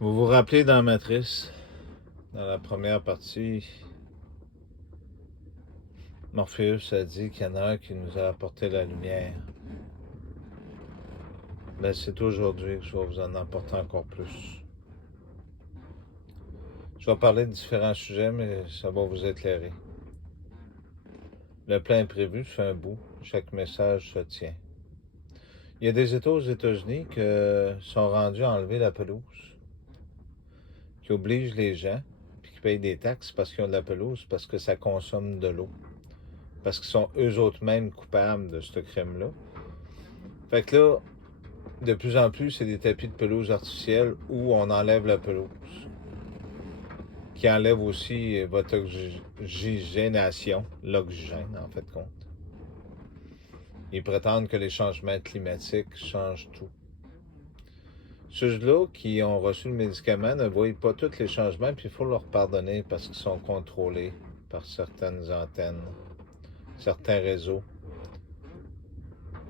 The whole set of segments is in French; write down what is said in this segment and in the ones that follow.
Vous vous rappelez dans Matrice, dans la première partie, Morpheus a dit qu'il y en a un qui nous a apporté la lumière. Ben, c'est aujourd'hui que je vais vous en apporter encore plus. Je vais parler de différents sujets, mais ça va vous éclairer. Le plan imprévu fait un bout, chaque message se tient. Il y a des États aux États-Unis qui sont rendus à enlever la pelouse, qui obligent les gens, puis qui payent des taxes parce qu'ils ont de la pelouse, parce que ça consomme de l'eau, parce qu'ils sont eux autres mêmes coupables de ce crime-là. Fait que là, de plus en plus, c'est des tapis de pelouse artificielle où on enlève la pelouse, qui enlève aussi votre oxygénation, l'oxygène en fait compte. Ils prétendent que les changements climatiques changent tout. Ceux-là qui ont reçu le médicament ne voient pas tous les changements, puis il faut leur pardonner parce qu'ils sont contrôlés par certaines antennes, certains réseaux,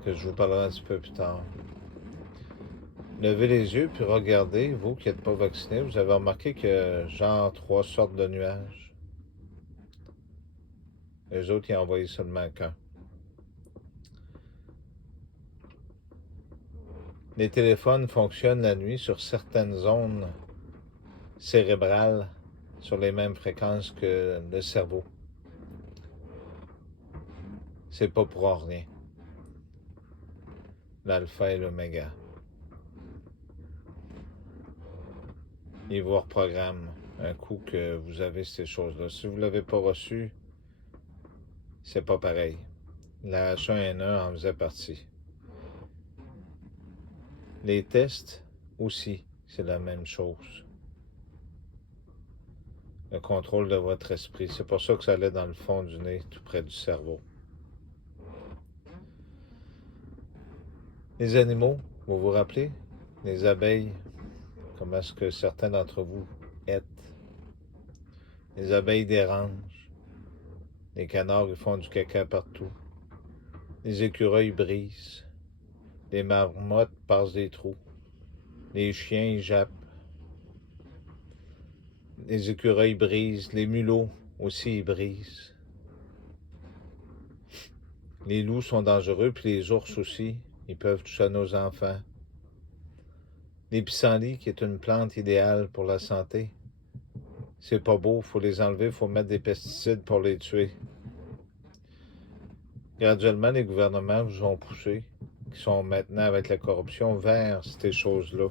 que je vous parlerai un petit peu plus tard. Levez les yeux puis regardez, vous qui n'êtes pas vacciné, vous avez remarqué qu'il y a genre 3 sortes de nuages. Les autres, ils ont envoyé seulement qu'un. Les téléphones fonctionnent la nuit sur certaines zones cérébrales sur les mêmes fréquences que le cerveau. C'est pas pour rien. L'alpha et l'oméga. Ils vous reprogramment un coup que vous avez ces choses-là. Si vous ne l'avez pas reçu, c'est pas pareil. La H1N1 en faisait partie. Les tests aussi, c'est la même chose. Le contrôle de votre esprit. C'est pour ça que ça allait dans le fond du nez, tout près du cerveau. Les animaux, vous vous rappelez? Les abeilles, comment est-ce que certains d'entre vous êtes? Les abeilles dérangent. Les canards, ils font du caca partout. Les écureuils brisent. Les marmottes passent des trous. Les chiens, ils jappent. Les écureuils brisent. Les mulots aussi, ils brisent. Les loups sont dangereux, puis les ours aussi. Ils peuvent toucher nos enfants. Les pissenlits, qui est une plante idéale pour la santé. C'est pas beau, il faut les enlever, il faut mettre des pesticides pour les tuer. Graduellement, les gouvernements vous ont poussé, qui sont maintenant avec la corruption, vers ces choses-là.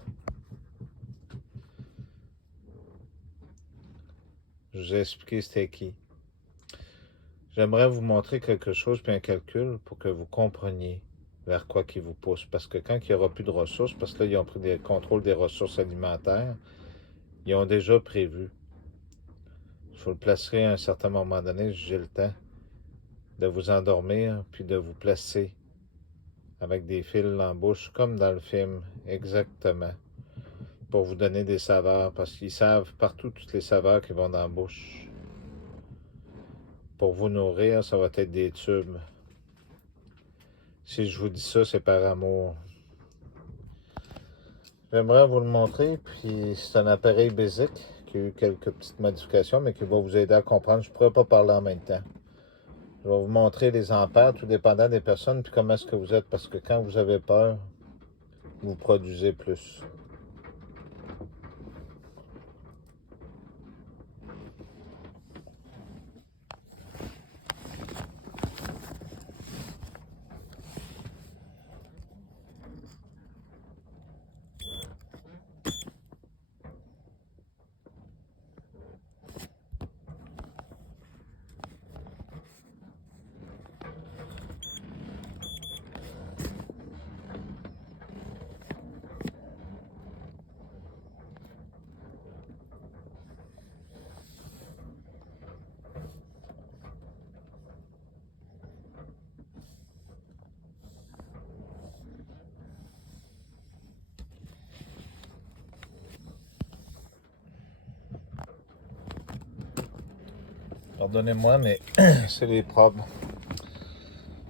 Je vous ai expliqué c'était qui. J'aimerais vous montrer quelque chose, puis un calcul, pour que vous compreniez vers quoi qui vous pousse. Parce que quand il n'y aura plus de ressources, parce que là, ils ont pris le contrôle des ressources alimentaires, ils ont déjà prévu. Je vous le placerai à un certain moment donné, j'ai le temps, de vous endormir, puis de vous placer avec des fils en bouche, comme dans le film, exactement, pour vous donner des saveurs, parce qu'ils savent partout toutes les saveurs qui vont dans la bouche. Pour vous nourrir, ça va être des tubes. Si je vous dis ça, c'est par amour. J'aimerais vous le montrer, puis c'est un appareil basique qui a eu quelques petites modifications, mais qui va vous aider à comprendre. Je ne pourrais pas parler en même temps. Je vais vous montrer les ampères, tout dépendant des personnes, puis comment est-ce que vous êtes, parce que quand vous avez peur, vous produisez plus. Pardonnez-moi, mais c'est les propres.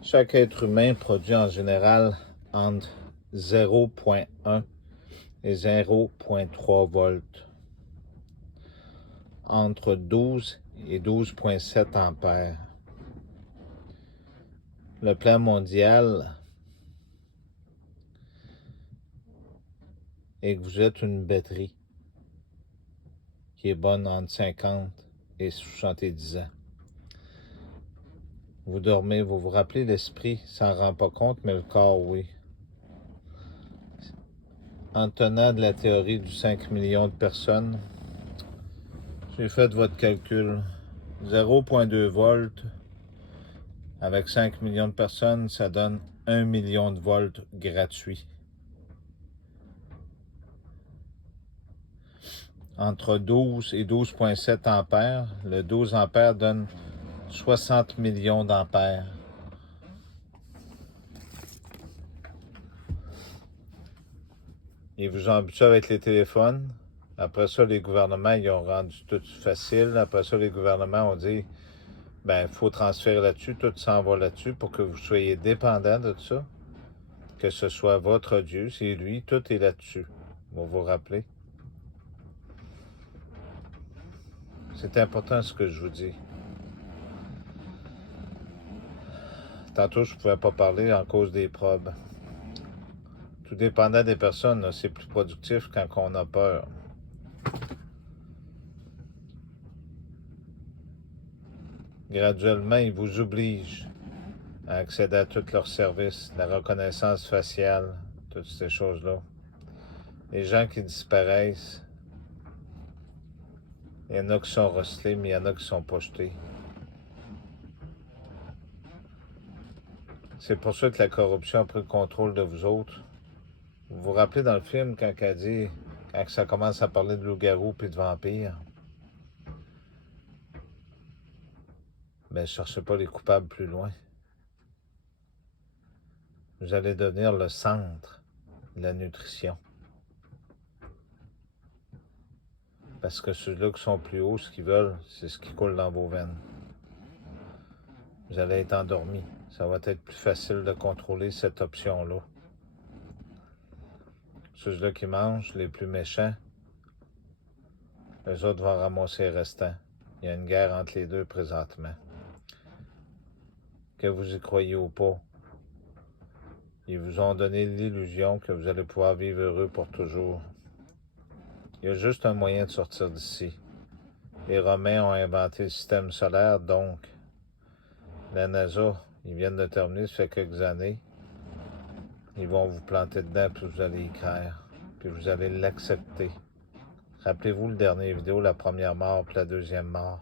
Chaque être humain produit en général entre 0,1 et 0,3 volts. Entre 12 et 12,7 ampères. Le plan mondial est que vous êtes une batterie qui est bonne entre 50 et 70 ans. Vous dormez, vous vous rappelez, l'esprit s'en rend pas compte, mais le corps, oui. En tenant de la théorie du 5 millions de personnes, j'ai fait votre calcul. 0,2 volts avec 5 millions de personnes, ça donne 1 million de volts gratuits. Entre 12 et 12,7 ampères, le 12 ampères donne 60 millions d'ampères. Ils vous ont habitué avec les téléphones. Après ça, les gouvernements, ils ont rendu tout facile. Après ça, les gouvernements ont dit, ben, il faut transférer là-dessus, tout s'en va là-dessus pour que vous soyez dépendant de ça. Que ce soit votre Dieu, c'est lui, tout est là-dessus. Vous vous rappelez? C'est important ce que je vous dis. Tantôt, je ne pouvais pas parler en cause des probes. Tout dépendant des personnes, c'est plus productif quand on a peur. Graduellement, ils vous obligent à accéder à tous leurs services, la reconnaissance faciale, toutes ces choses-là. Les gens qui disparaissent, il y en a qui sont recelés, mais il y en a qui sont pas jetés. C'est pour ça que la corruption a pris le contrôle de vous autres. Vous vous rappelez dans le film quand elle dit, quand ça commence à parler de loups-garous et de vampires, ben, ne cherchez pas les coupables plus loin. Vous allez devenir le centre de la nutrition. Parce que ceux-là qui sont plus hauts, ce qu'ils veulent, c'est ce qui coule dans vos veines. Vous allez être endormi. Ça va être plus facile de contrôler cette option-là. Ceux-là qui mangent, les plus méchants, les autres vont ramasser les restants. Il y a une guerre entre les deux présentement. Que vous y croyez ou pas, ils vous ont donné l'illusion que vous allez pouvoir vivre heureux pour toujours. Il y a juste un moyen de sortir d'ici. Les Romains ont inventé le système solaire, donc la NASA, ils viennent de terminer, ça fait quelques années. Ils vont vous planter dedans, puis vous allez y croire, puis vous allez l'accepter. Rappelez-vous le dernier vidéo, la première mort, puis la deuxième mort.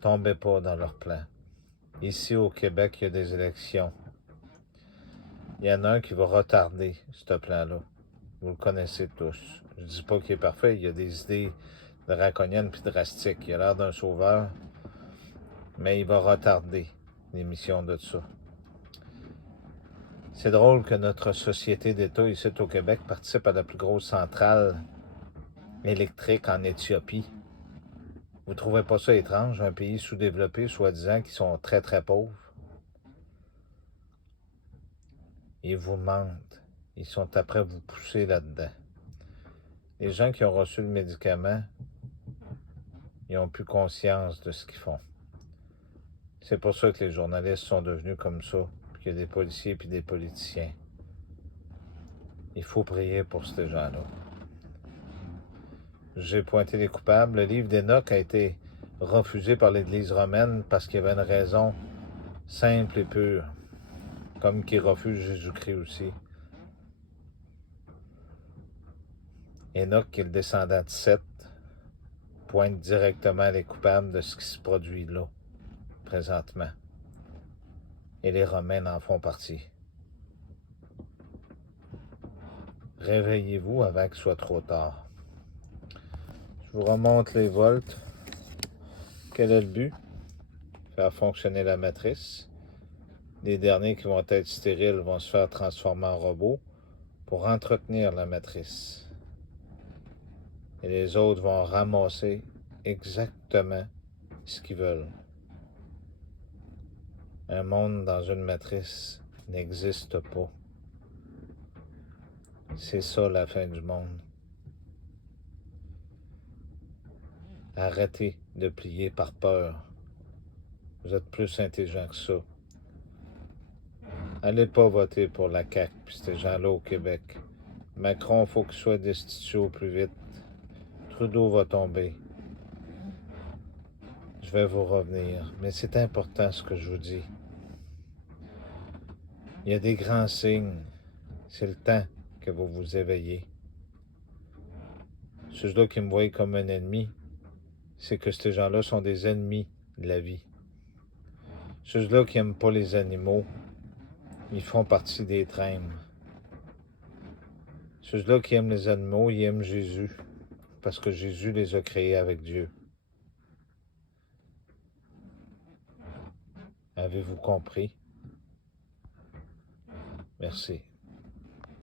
Tombez pas dans leur plan. Ici au Québec, il y a des élections. Il y en a un qui va retarder ce plan-là. Vous le connaissez tous. Je ne dis pas qu'il est parfait, il y a des idées draconiennes puis drastiques. Il a l'air d'un sauveur, mais il va retarder l'émission de ça. C'est drôle que notre société d'État ici au Québec participe à la plus grosse centrale électrique en Éthiopie. Vous trouvez pas ça étrange, un pays sous-développé, soi-disant, qui sont très très pauvres? Ils vous mentent. Ils sont après vous pousser là-dedans. Les gens qui ont reçu le médicament, ils n'ont plus conscience de ce qu'ils font. C'est pour ça que les journalistes sont devenus comme ça, puis qu'il y a des policiers et des politiciens. Il faut prier pour ces gens-là. J'ai pointé les coupables. Le livre d'Enoch a été refusé par l'Église romaine parce qu'il y avait une raison simple et pure, comme qu'il refuse Jésus-Christ aussi. Enoch, qui est le descendant de Seth, pointe directement les coupables de ce qui se produit là, présentement. Et les Romains en font partie. Réveillez-vous avant qu'il soit trop tard. Je vous remonte les volts. Quel est le but? Faire fonctionner la matrice. Les derniers qui vont être stériles vont se faire transformer en robots pour entretenir la matrice. Et les autres vont ramasser exactement ce qu'ils veulent. Un monde dans une matrice n'existe pas. C'est ça la fin du monde. Arrêtez de plier par peur. Vous êtes plus intelligent que ça. Allez pas voter pour la CAQ puis ces gens-là au Québec. Macron, faut qu'il soit destitué au plus vite. Trudeau va tomber. Je vais vous revenir, mais c'est important ce que je vous dis. Il y a des grands signes. C'est le temps que vous vous éveillez. Ceux-là qui me voient comme un ennemi, c'est que ces gens-là sont des ennemis de la vie. Ceux-là qui n'aiment pas les animaux, ils font partie des traînes. Ceux-là qui aiment les animaux, ils aiment Jésus, parce que Jésus les a créés avec Dieu. Avez-vous compris? Merci.